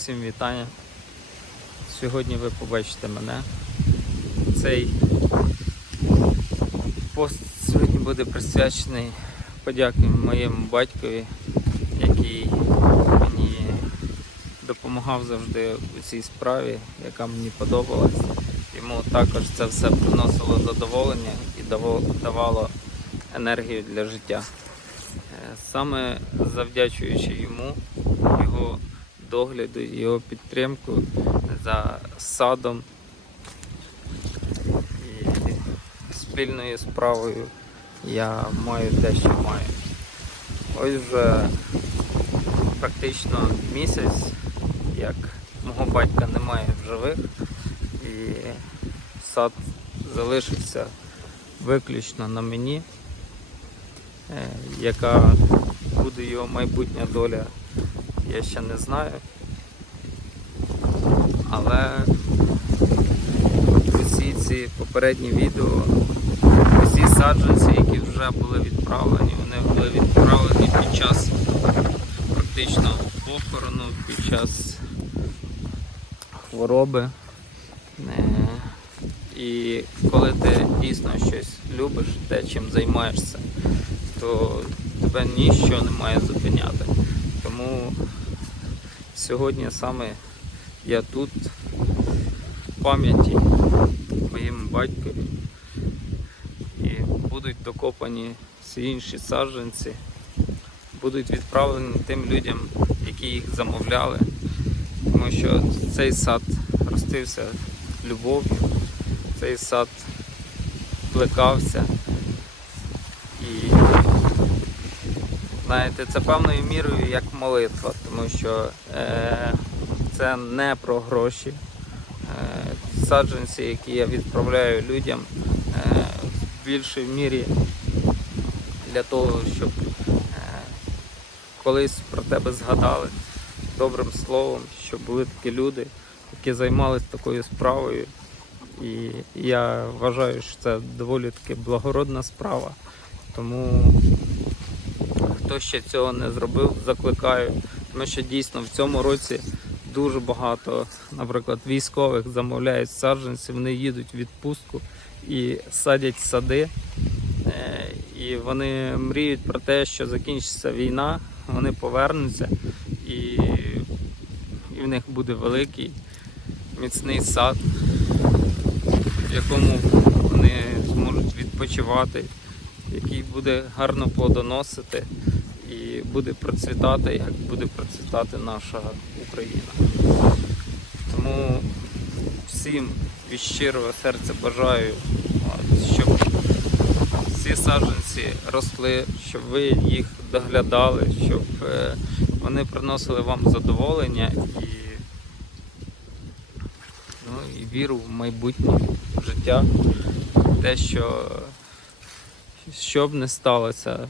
всім вітання. Сьогодні ви побачите мене. Цей пост сьогодні буде присвячений подяки моєму батькові, який мені допомагав завжди у цій справі, яка мені подобалась. Йому також це все приносило задоволення і давало енергію для життя. Е, Саме завдячуючи йому, його догляду, його підтримку за садом і спільною справою я маю те, що маю. Ось вже практично місяць, як мого батька немає в живих, і сад залишився виключно на мені е, яка буде його майбутня доля, я ще не знаю. Але усі ці попередні відео, усі саджанці, які вже були відправлені, вони були відправлені під час практично похорону, під час хвороби. Е, І коли ти дійсно щось любиш, те, чим займаєшся, то тебе ніщо не має зупиняти. Тому сьогодні саме я тут в пам'яті моєму батькові і будуть докопані всі інші саджанці, будуть відправлені тим людям, які їх замовляли, тому що цей сад ростився любов'ю, цей сад плекався. І знаєте, це певною мірою як молитва, тому що е, це не про гроші. Е, саджанці, які я відправляю людям, е, в більшій мірі для того, щоб е, колись про тебе згадали добрим словом, щоб були такі люди, які займалися такою справою. І я вважаю, що це доволі таки благородна справа. Тому хто ще цього не зробив, закликаю. Тому що дійсно в цьому році дуже багато, наприклад, військових замовляють саджанці, вони їдуть в відпустку і садять сади. Е, І вони мріють про те, що закінчиться війна, вони повернуться і, і в них буде великий міцний сад, в якому вони зможуть відпочивати, який буде гарно плодоносити і буде процвітати, як буде процвітати наша Україна. Тому всім від щирого серця бажаю, щоб ці саджанці росли, щоб ви їх доглядали, щоб е, вони приносили вам задоволення і, ну, і віру в майбутнє життя. Те, що що б не сталося,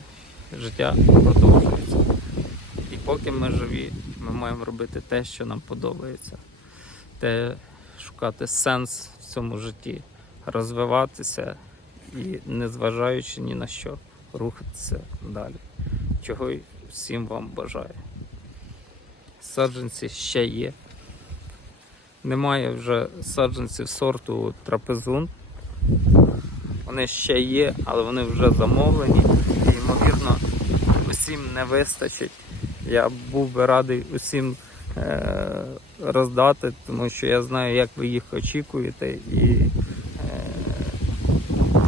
життя продовжується. І поки ми живі, ми маємо робити те, що нам подобається, те шукати сенс в цьому житті, розвиватися і, незважаючи ні на що, рухатися далі. Чого й всім вам бажаю. Саджанці ще є. Немає вже саджанців сорту трапезун. Вони ще є, але вони вже замовлені. І, ймовірно, усім не вистачить. Я був би радий усім е- роздати, тому що я знаю, як ви їх очікуєте і, е-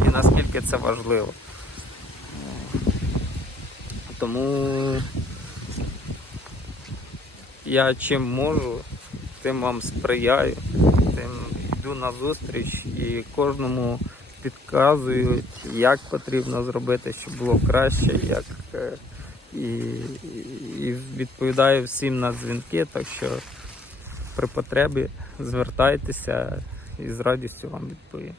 і наскільки це важливо. Тому я чим можу, тим вам сприяю, тим йду на зустріч і кожному підказую, як потрібно зробити, щоб було краще, як е, і, і відповідаю всім на дзвінки, так що при потребі звертайтеся і з радістю вам відповім.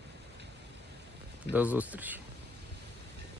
До зустрічі.